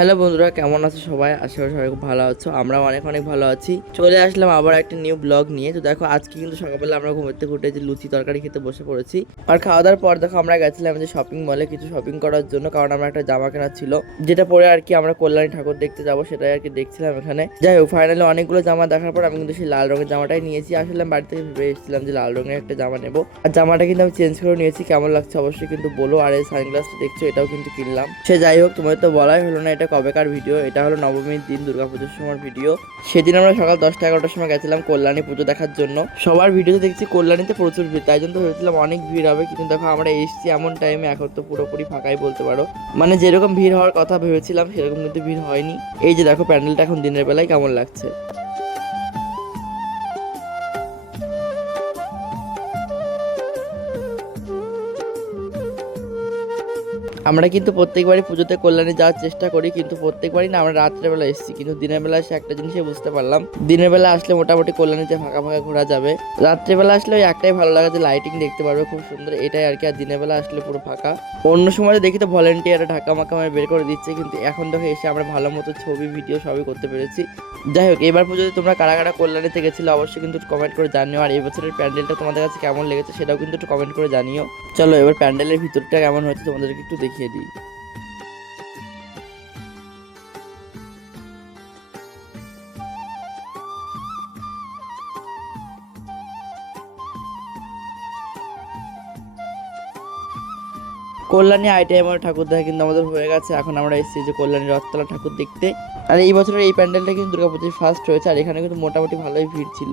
Hello বন্ধুরা, কেমন আছো সবাই? আশা করি সবাই খুব ভালো আছো। আমরাও অনেক অনেক ভালো আছি। চলে আসলাম আবার একটা নিউ ব্লগ নিয়ে। তো দেখো, আজকে কিন্তু সকালবেলা আমরা ঘুম থেকে উঠে যে লুচি তরকারি খেতে বসে পড়েছি। আর খাওয়া দাওয়ার পর দেখো আমরা গেছিলাম যে শপিং মলে কিছু শপিং করার জন্য, কারণ আমরা একটা জামা কেনার ছিল, যেটা পরে আর কি আমরা কল্যাণী ঠাকুর দেখতে যাবো, সেটাই আর কি দেখছিলাম এখানে। যাই হোক, ফাইনালি অনেকগুলো জামা দেখার পর আমি কিন্তু সেই লাল রঙের জামাটাই নিয়েছি। আসলে আমি বাড়ি থেকে ভেবে এসেছিলাম যে লাল রঙের একটা জামা নেবো, আর জামাটা কিন্তু আমি চেঞ্জ করে নিয়েছি। কেমন লাগছে অবশ্যই কিন্তু বলো। আর এই সানগ্লাসটা দেখছো, এটাও কিন্তু কিনলাম। সে যাই হোক, তোমাদের তো বলাই হলো না এটা কবেকার ভিডিও। এটা হলো নবমীর দিন, দুর্গাপুজোর সময় ভিডিও। সেদিন আমরা সকাল 10টা 11টার সময় গেছিলাম কল্যাণী পুজো দেখার জন্য। সবার ভিডিওতে দেখছি কল্যাণীতে প্রচুর ভিড়, তাই জন্য তো ভেবেছিলাম অনেক ভিড় হবে, কিন্তু দেখো আমরা এসেছি এমন টাইমে, এখন তো পুরোপুরি ফাঁকাই বলতে পারো। মানে যেরকম ভিড় হওয়ার কথা ভেবেছিলাম সেরকম কিন্তু ভিড় হয়নি। এই যে দেখো প্যান্ডেলটা এখন দিনের বেলায় কেমন লাগছে। আমরা কিন্তু প্রত্যেকবারই পুজোতে কল্যাণী যাওয়ার চেষ্টা করি, কিন্তু প্রত্যেকবারই না আমরা রাত্রেবেলা এসেছি। কিন্তু দিনের বেলা এসে একটা জিনিসই বুঝতে পারলাম, দিনের বেলা আসলে মোটামুটি কল্যাণীতে ফাঁকা ফাঁকা ঘোরা যাবে। রাত্রেবেলা আসলে ওই একটাই ভালো লাগে যে লাইটিং দেখতে পারবে খুব সুন্দর, এটাই আর কি। আর দিনের বেলা আসলে পুরো ফাঁকা। অন্য সময় দেখি তো ভলেন্টিয়ার ঢাকা মাকা আমার বের করে দিচ্ছে, কিন্তু এখন দেখো এসে আমরা ভালো মতো ছবি ভিডিও সবই করতে পেরেছি। যাই হোক, এবার পুজোতে তোমরা কারা কারা কল্যাণীতে গেছিলে অবশ্যই কিন্তু কমেন্ট করে জানিও। আর এই বছরের প্যান্ডেলটা তোমাদের কাছে কেমন লেগেছে সেটাও কিন্তু একটু কমেন্ট করে জানিও। চলো এবার প্যান্ডেলের ভিতরটা কেমন হয়েছে তোমাদেরকে একটু দেখিয়ে দিই। কল্যাণী আইটিআইএম ঠাকুর দেখা কিন্তু আমাদের হয়ে গেছে। এখন আমরা এসেছি যে কল্যাণী রথতলা ঠাকুর দেখতে। আর এই বছরের এই প্যান্ডেলটা কিন্তু দুর্গাপুজোর ফার্স্ট হয়েছে, আর এখানে কিন্তু মোটামুটি ভালোই ভিড় ছিল।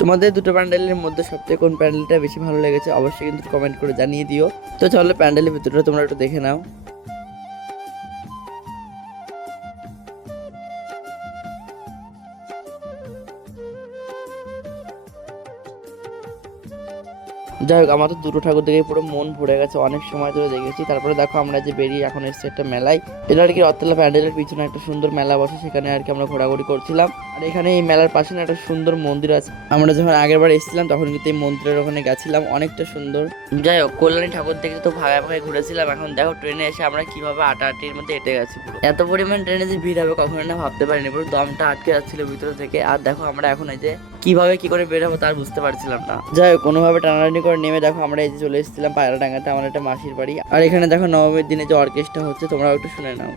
তোমাদের দুটো প্যান্ডেলের মধ্যে সবথেকে কোন প্যান্ডেলটা বেশি ভালো লেগেছে অবশ্যই কিন্তু কমেন্ট করে জানিয়ে দিও। তো চলো প্যান্ডেলের ভিতরটা তোমরা একটু দেখে নাও। যাই হোক, আমার তো দুটো ঠাকুর দেখে পুরো মন ভরে গেছে, অনেক সময় ধরে দেখেছি। তারপরে দেখো আমরা যে বেরিয়ে এখন এসেছি একটা মেলায়। এটা আর কি রথতলা প্যান্ডেলের পিছনে একটা সুন্দর মেলা বসে, সেখানে আর কি আমরা ঘোরাঘুরি করছিলাম। আর এখানে এই মেলার পাশে না একটা সুন্দর মন্দির আছে। আমরা যখন আগের বার এসেছিলাম তখন কিন্তু এই মন্দিরের ওখানে গেছিলাম, অনেকটা সুন্দর। যাই হোক, কল্যাণী ঠাকুর দেখে তো ভাগায় ভাগায় ঘুরেছিলাম। এখন দেখো ট্রেনে এসে আমরা কিভাবে আটাআটির মধ্যে এটে গেছি। পুরো এত পরিমাণ ট্রেনে যে ভিড় হবে কখনো না ভাবতে পারিনি, পুরো দমটা আটকে যাচ্ছিল ভিতর থেকে। আর দেখো আমরা এখন এই যে কিভাবে কি করে বের হবো তার বুঝতে পারছিলাম না। যাই হোক, কোনোভাবে টানাটানি করে নেমে দেখো আমরা এই যে চলে এসেছিলাম পায়রাডাঙ্গাতে, আমার একটা মাসির বাড়ি। আর এখানে দেখো নবমীর দিনে যে অর্কেস্ট্রা হচ্ছে, তোমরাও একটু শুনে নাও।